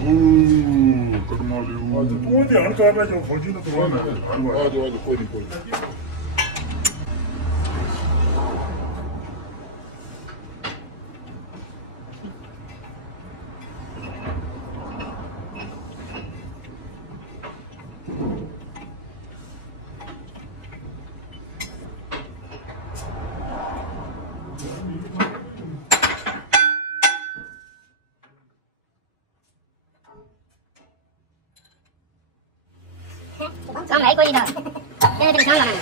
ਕਰਮਾ ਲਿਓ ਤੂੰ ਧਿਆਨ ਕਰ ਲੈ ਜੋ ਫੌਜੀ ਨੂੰ ਤੂੰ ਆ ਜਾਓ ਕੋਈ ਨਹੀਂ ਕੋਈ Xong rồi, coi đi rồi. Đây là sao rồi.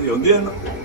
연대는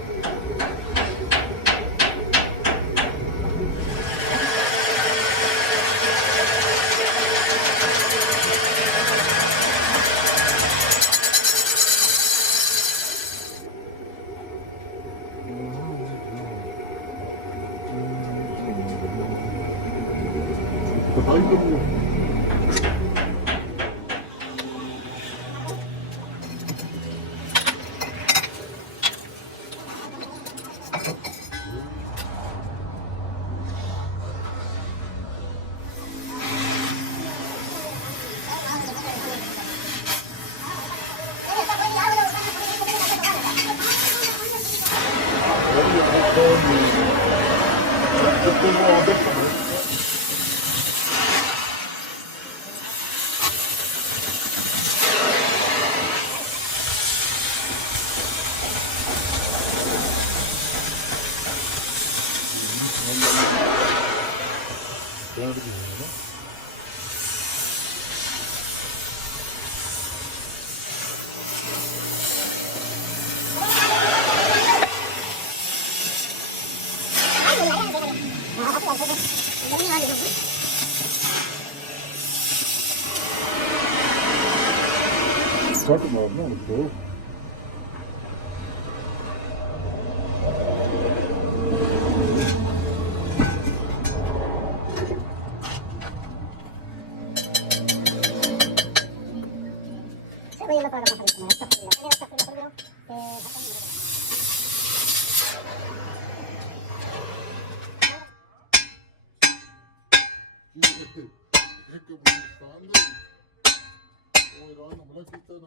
Talking about no, bro.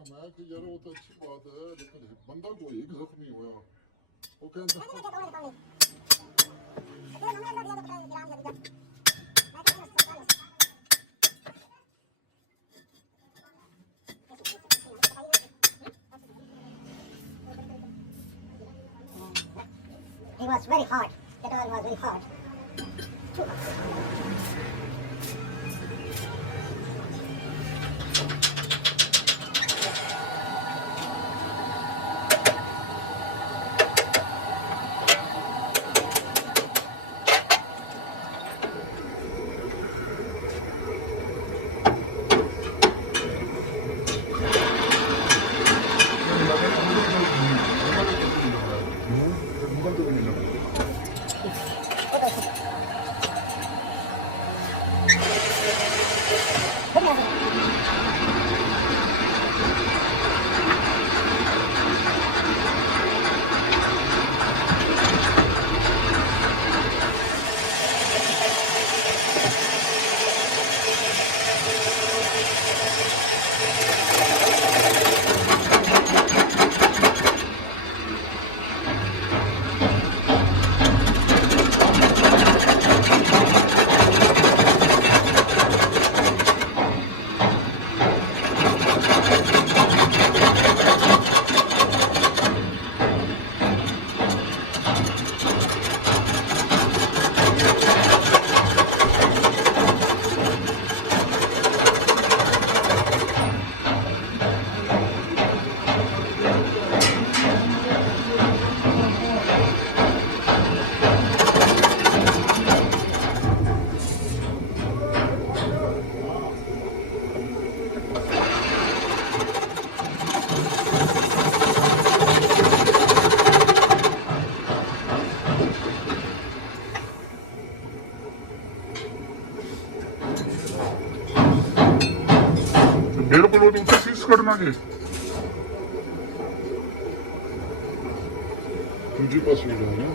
मैं कि यार वो तो अच्छी बात है लेकिन बंदा कोई एक जख्मी हुआ वो कहता It was very hard. That all was very hard. ਬਿਲਕੁਲ ਉਹਦੇ ਉੱਤੇ ਸੀਸ ਕੱਢਣਾ ਜੀ। ਦੂਜੀ ਪਾਸੇ ਨੂੰ ਜਾਣਾ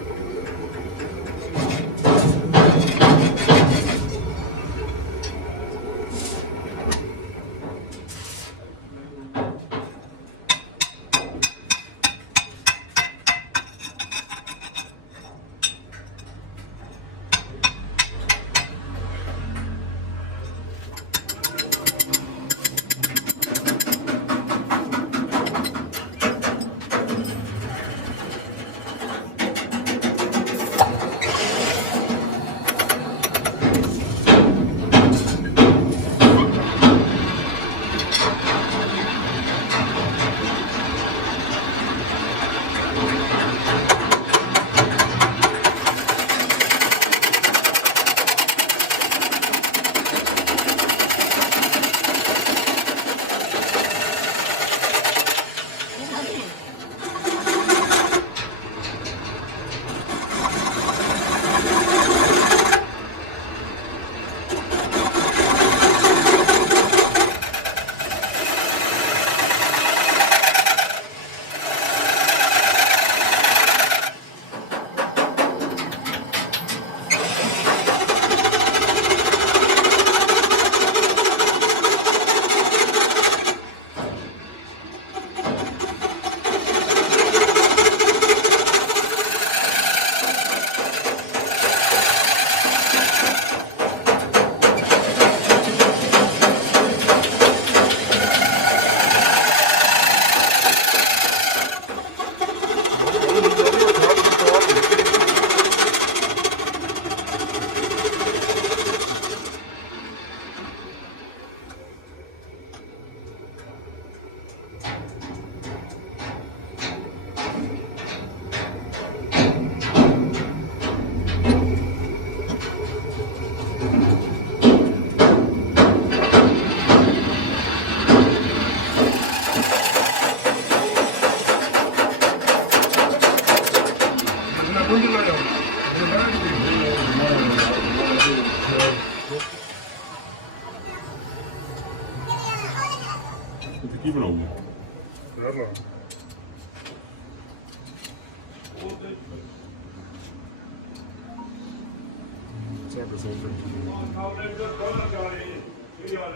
ਕੀ ਬਣਾਉਂਗੇ?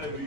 ਨਹੀਂ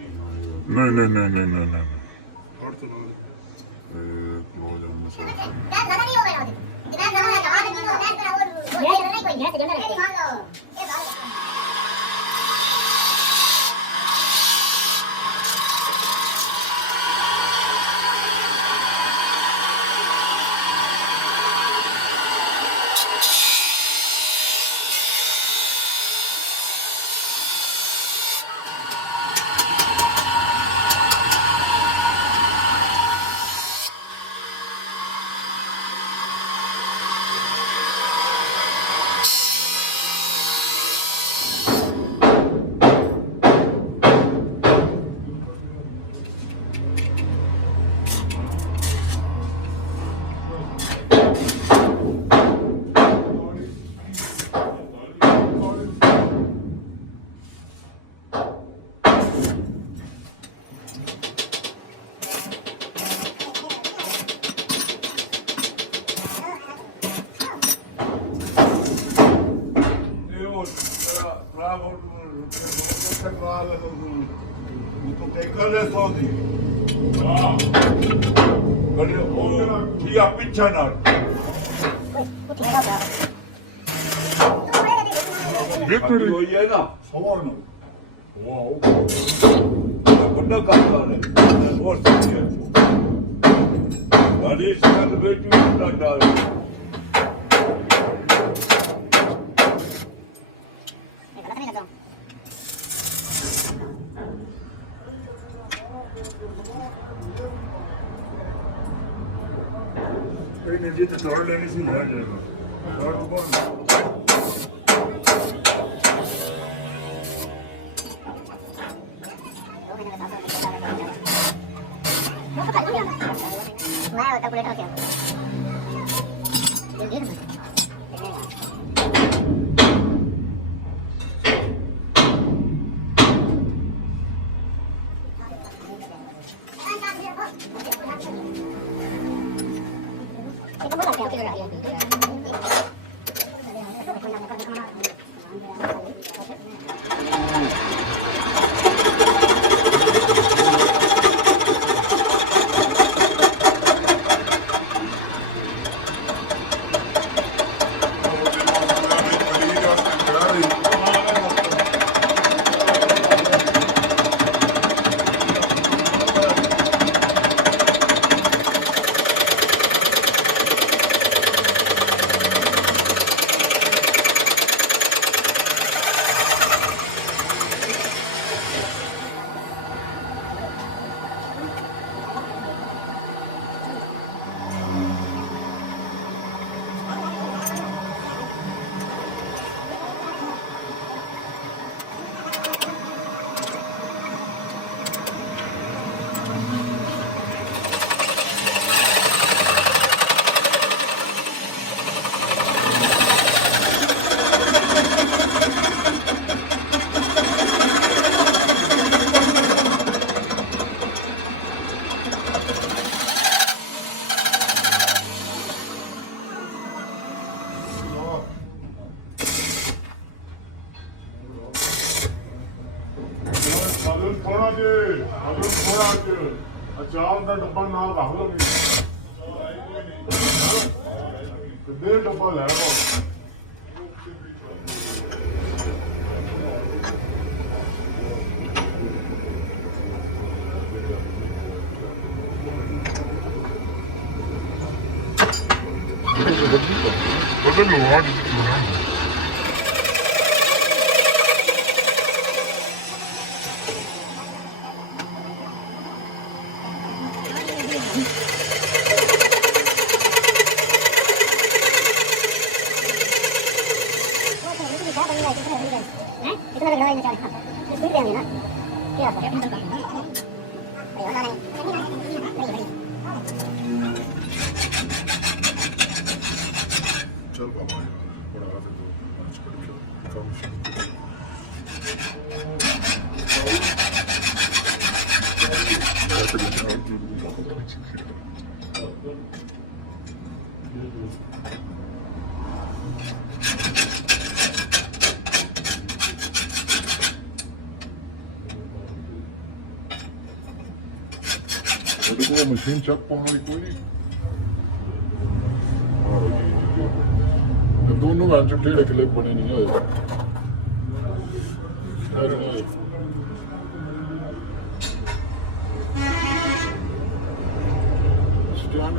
ਪਿੱਛਾ ਨਾਲ ਵਿਕਟਰੀ ਹੋਈ ਹੈ ਨਾ ਸਵਾਰ ਨਾਲ ਵਾਓ ਵੱਡਾ ਕੰਮ ਕਰ ਰਹੇ ਹੋਰ ਸੱਚੀ ਗਾੜੀ ਸੰਗ ਵਿੱਚ ਵੀ ਡਾਲ ਇਹਨੇ ਜਿੱਤ ਦੌੜ ਲੈਣੀ ਸੀ ਲੈ ਜਾਏਗਾ ਦੌੜ ਤੋਂ ਬਾਅਦ मैं होता बुलेट होते ਅਗਰ ਥੋੜਾ ਜੇ ਅਚਾਰ ਦਾ ਡੱਬਾ ਨਾਲ ਰੱਖ ਲਓ ਤੇ ਦੇ ਡੱਬਾ ਲੈ ਆਓ ਬਦਲ ਲਓ ਅੱਜ कितना लग रहा है निकाल स्पीड देंगे ना क्या चल बाबा बड़ा हाथ है तो पाँच पड़ के काम को मशीन चक पाना कोई नहीं दोनों जो टेढ़े क्लिप बने नहीं है स्टैंड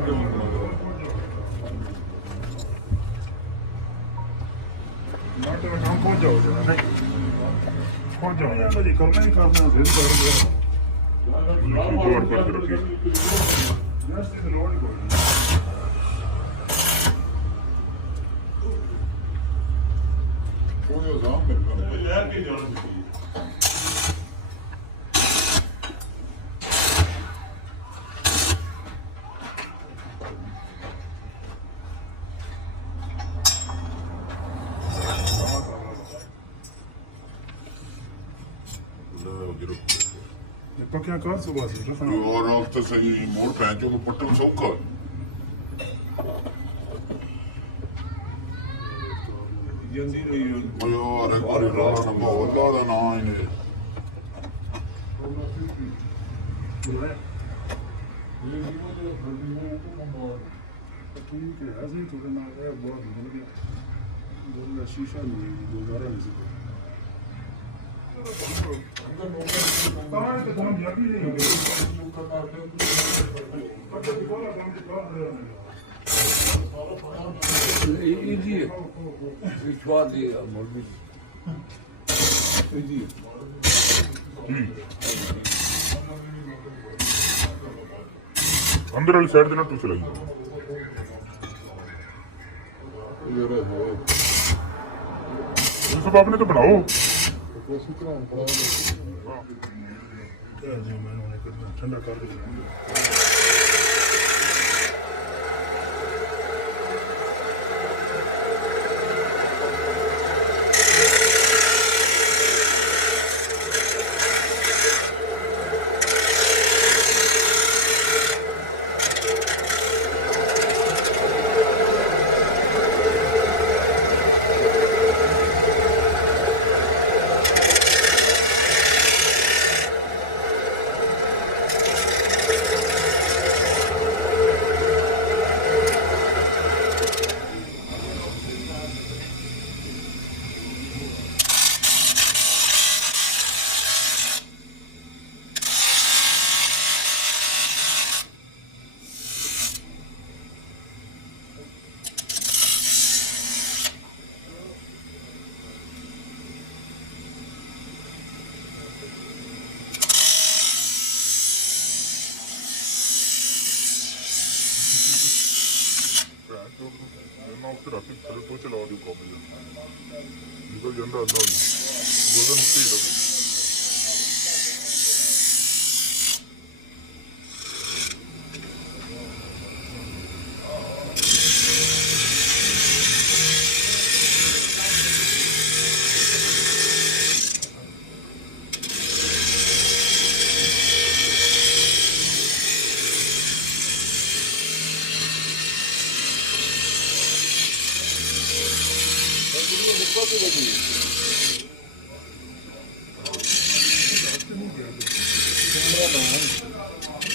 काम पहुंच जाओ मुझे करना ही करना दिन कर बोर्ड पर रखिए थोड़े जाम में तो क्या कर सुबह से और वक्त सही मोड़ पैंचों को पट्टल सौखा अरे अरे राणा मोहल्ला दा नाम ही ने ठीक है ऐसे ही थोड़े ना है बहुत बन गया बोला शीशा नहीं गुजारा नहीं सकता तार के काम जाती नहीं होगी पता बोला काम के काम रहा इजी है विश्वास है मौलवी इजी अंदर वाली साइड देना तू चलाइए ये रहा है ये सब आपने तो बनाओ कोशिश करा पड़ा जी मैंने ठंडा कर दिया ਰਾਤੀ ਥੱਲੇ ਤੋਂ ਚਲਾ ਦਿਓ ਕੰਮ ਨਿਕਲ ਜਾਂਦਾ ਅੱਲਾ ਗੋਦਨ ਤੇ ਲੱਗ cameraman.